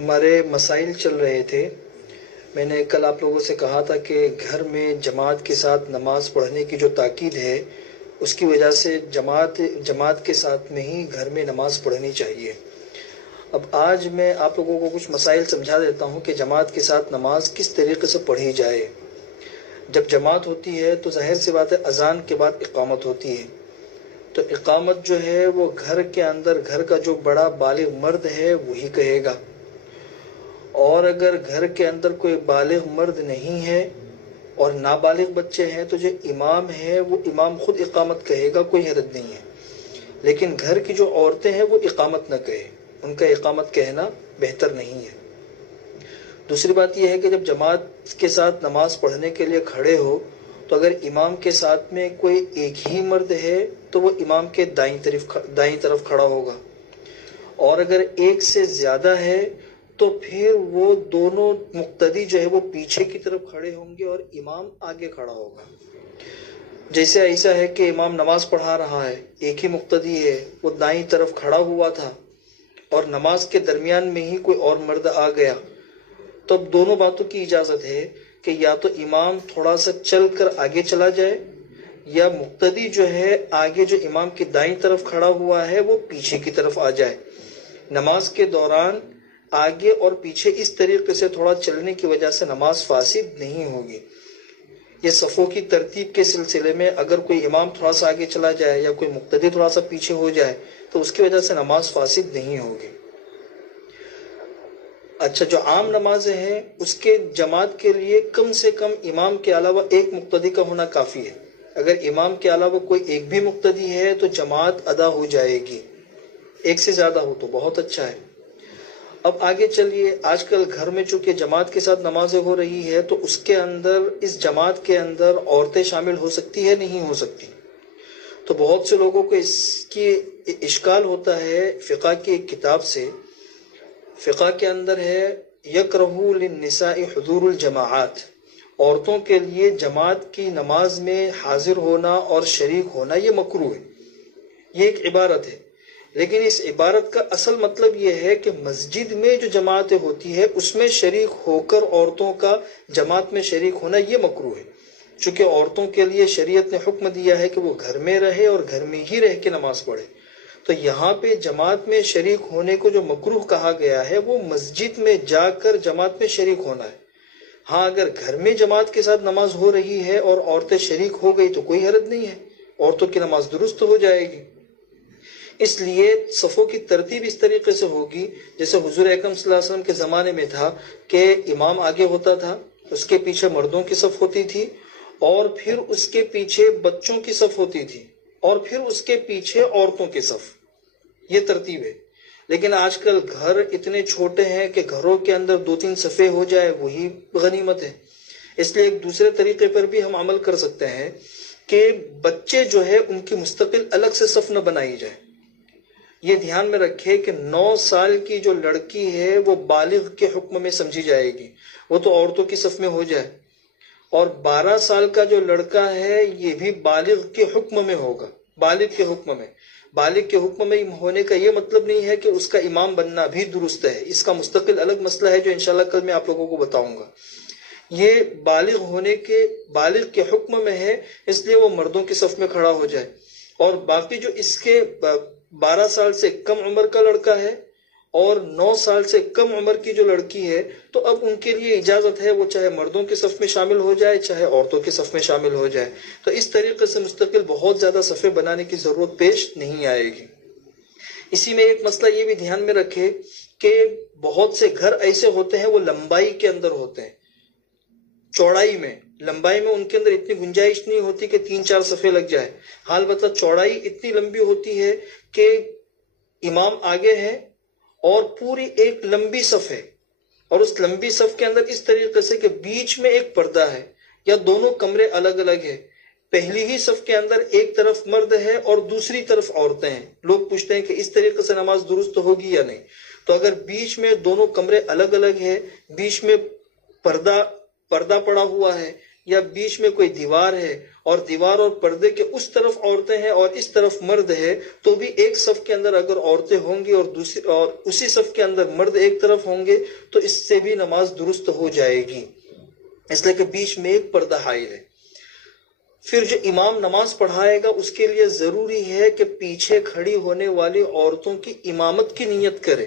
ہمارے مسائل چل رہے تھے. میں نے کل آپ لوگوں سے کہا تھا کہ گھر میں جماعت کے ساتھ نماز پڑھنے کی جو تاکید ہے اس کی وجہ سے جماعت کے ساتھ میں ہی گھر میں نماز پڑھنی چاہیے. اب آج میں آپ لوگوں کو کچھ مسائل سمجھا دیتا ہوں کہ جماعت کے ساتھ نماز کس طریقے سے پڑھی جائے. جب جماعت ہوتی ہے تو ظاہر سی بات ہے اذان کے بعد اقامت ہوتی ہے. تو اقامت جو ہے وہ گھر کے اندر گھر کا جو بڑا بالغ مرد ہے وہی کہے گا. اور اگر گھر کے اندر کوئی بالغ مرد نہیں ہے اور نابالغ بچے ہیں تو جو امام ہے وہ امام خود اقامت کہے گا، کوئی حرج نہیں ہے. لیکن گھر کی جو عورتیں ہیں وہ اقامت نہ کہے، ان کا اقامت کہنا بہتر نہیں ہے. دوسری بات یہ ہے کہ جب جماعت کے ساتھ نماز پڑھنے کے لیے کھڑے ہو تو اگر امام کے ساتھ میں کوئی ایک ہی مرد ہے تو وہ امام کے دائیں طرف کھڑا ہوگا، اور اگر ایک سے زیادہ ہے تو پھر وہ دونوں مقتدی جو ہے وہ پیچھے کی طرف کھڑے ہوں گے اور امام آگے کھڑا ہوگا. جیسے ایسا ہے کہ امام نماز پڑھا رہا ہے، ایک ہی مقتدی ہے، وہ دائیں طرف کھڑا ہوا تھا اور نماز کے درمیان میں ہی کوئی اور مرد آ گیا، تو اب دونوں باتوں کی اجازت ہے کہ یا تو امام تھوڑا سا چل کر آگے چلا جائے یا مقتدی جو ہے آگے جو امام کی دائیں طرف کھڑا ہوا ہے وہ پیچھے کی طرف آ جائے. نماز کے دوران آگے اور پیچھے اس طریقے سے تھوڑا چلنے کی وجہ سے نماز فاسد نہیں ہوگی. یہ صفوں کی ترتیب کے سلسلے میں اگر کوئی امام تھوڑا سا آگے چلا جائے یا کوئی مقتدی تھوڑا سا پیچھے ہو جائے تو اس کی وجہ سے نماز فاسد نہیں ہوگی. اچھا، جو عام نمازیں ہیں اس کے جماعت کے لیے کم سے کم امام کے علاوہ ایک مقتدی کا ہونا کافی ہے. اگر امام کے علاوہ کوئی ایک بھی مقتدی ہے تو جماعت ادا ہو جائے گی. ایک سے زیادہ ہو تو بہت اچھا ہے. اب آگے چلیے، آج کل گھر میں چونکہ جماعت کے ساتھ نمازیں ہو رہی ہے تو اس کے اندر، اس جماعت کے اندر عورتیں شامل ہو سکتی ہے نہیں ہو سکتی. تو بہت سے لوگوں کو اس کی اشکال ہوتا ہے فقہ کی ایک کتاب سے. فقہ کے اندر ہے یکرہ للنساء حضور الجماعات، عورتوں کے لیے جماعت کی نماز میں حاضر ہونا اور شریک ہونا یہ مکروہ ہے. یہ ایک عبارت ہے، لیکن اس عبارت کا اصل مطلب یہ ہے کہ مسجد میں جو جماعتیں ہوتی ہے اس میں شریک ہو کر عورتوں کا جماعت میں شریک ہونا یہ مکروہ ہے. چونکہ عورتوں کے لیے شریعت نے حکم دیا ہے کہ وہ گھر میں رہے اور گھر میں ہی رہ کے نماز پڑھے، تو یہاں پہ جماعت میں شریک ہونے کو جو مکروہ کہا گیا ہے وہ مسجد میں جا کر جماعت میں شریک ہونا ہے. ہاں، اگر گھر میں جماعت کے ساتھ نماز ہو رہی ہے اور عورتیں شریک ہو گئی تو کوئی حرج نہیں ہے، عورتوں کی نماز درست ہو جائے گی. اس لیے صفوں کی ترتیب اس طریقے سے ہوگی جیسے حضور اکرم صلی اللہ علیہ وسلم کے زمانے میں تھا کہ امام آگے ہوتا تھا، اس کے پیچھے مردوں کی صف ہوتی تھی، اور پھر اس کے پیچھے بچوں کی صف ہوتی تھی، اور پھر اس کے پیچھے عورتوں کی صف. یہ ترتیب ہے. لیکن آج کل گھر اتنے چھوٹے ہیں کہ گھروں کے اندر 2-3 صفیں ہو جائے وہی غنیمت ہے. اس لیے ایک دوسرے طریقے پر بھی ہم عمل کر سکتے ہیں کہ بچے جو ہے ان کی مستقل الگ سے صف نہ بنائی جائے. یہ دھیان میں رکھے کہ 9 سال کی جو لڑکی ہے وہ بالغ کے حکم میں سمجھی جائے گی، وہ تو عورتوں کی صف میں ہو جائے. اور 12 سال کا جو لڑکا ہے یہ بھی بالغ کے حکم میں ہوگا. بالغ کے حکم میں، بالغ کے حکم میں ہونے کا یہ مطلب نہیں ہے کہ اس کا امام بننا بھی درست ہے. اس کا مستقل الگ مسئلہ ہے جو انشاءاللہ کل میں آپ لوگوں کو بتاؤں گا. یہ بالغ کے حکم میں ہے، اس لیے وہ مردوں کی صف میں کھڑا ہو جائے. اور باقی جو اس کے 12 سال سے کم عمر کا لڑکا ہے اور 9 سال سے کم عمر کی جو لڑکی ہے تو اب ان کے لیے اجازت ہے وہ چاہے مردوں کی صف میں شامل ہو جائے چاہے عورتوں کی صف میں شامل ہو جائے. تو اس طریقے سے مستقل بہت زیادہ صفیں بنانے کی ضرورت پیش نہیں آئے گی. اسی میں ایک مسئلہ یہ بھی دھیان میں رکھے کہ بہت سے گھر ایسے ہوتے ہیں وہ لمبائی کے اندر ہوتے ہیں، چوڑائی میں ان کے اندر اتنی گنجائش نہیں ہوتی کہ 3-4 صفیں لگ جائے. حال بتا چوڑائی اتنی لمبی ہوتی ہے کہ امام آگے ہے اور پوری ایک لمبی صف ہے، اور اس لمبی صف کے اندر اس طریقے سے کہ بیچ میں ایک پردہ ہے یا دونوں کمرے الگ الگ ہیں. پہلی ہی صف کے اندر ایک طرف مرد ہے اور دوسری طرف عورتیں ہیں. لوگ پوچھتے ہیں کہ اس طریقے سے نماز درست ہوگی یا نہیں. تو اگر بیچ میں دونوں کمرے الگ الگ ہیں، بیچ میں پردہ پڑا ہوا ہے، یا بیچ میں کوئی دیوار ہے اور دیوار اور پردے کے اس طرف عورتیں ہیں اور اس طرف مرد ہے، تو بھی ایک صف کے اندر اگر عورتیں ہوں گی اور اسی صف کے اندر مرد ایک طرف ہوں گے تو اس سے بھی نماز درست ہو جائے گی، اس لیے کہ بیچ میں ایک پردہ حائل ہے۔ پھر جو امام نماز پڑھائے گا اس کے لیے ضروری ہے کہ پیچھے کھڑی ہونے والی عورتوں کی امامت کی نیت کرے۔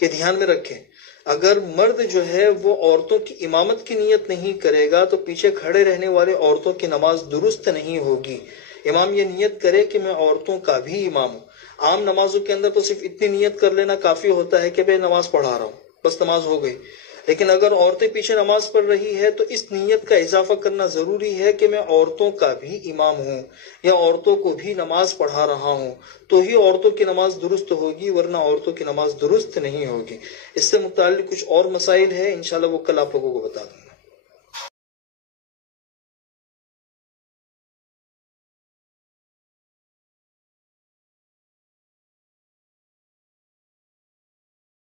یہ دھیان میں رکھیں، اگر مرد جو ہے وہ عورتوں کی امامت کی نیت نہیں کرے گا تو پیچھے کھڑے رہنے والے عورتوں کی نماز درست نہیں ہوگی۔ امام یہ نیت کرے کہ میں عورتوں کا بھی امام ہوں۔ عام نمازوں کے اندر تو صرف اتنی نیت کر لینا کافی ہوتا ہے کہ میں نماز پڑھا رہا ہوں، بس نماز ہو گئی۔ لیکن اگر عورتیں پیچھے نماز پڑھ رہی ہے تو اس نیت کا اضافہ کرنا ضروری ہے کہ میں عورتوں کا بھی امام ہوں یا عورتوں کو بھی نماز پڑھا رہا ہوں، تو ہی عورتوں کی نماز درست ہوگی، ورنہ عورتوں کی نماز درست نہیں ہوگی۔ اس سے متعلق کچھ اور مسائل ہیں، انشاءاللہ وہ کل آپ لوگوں کو بتا دوں۔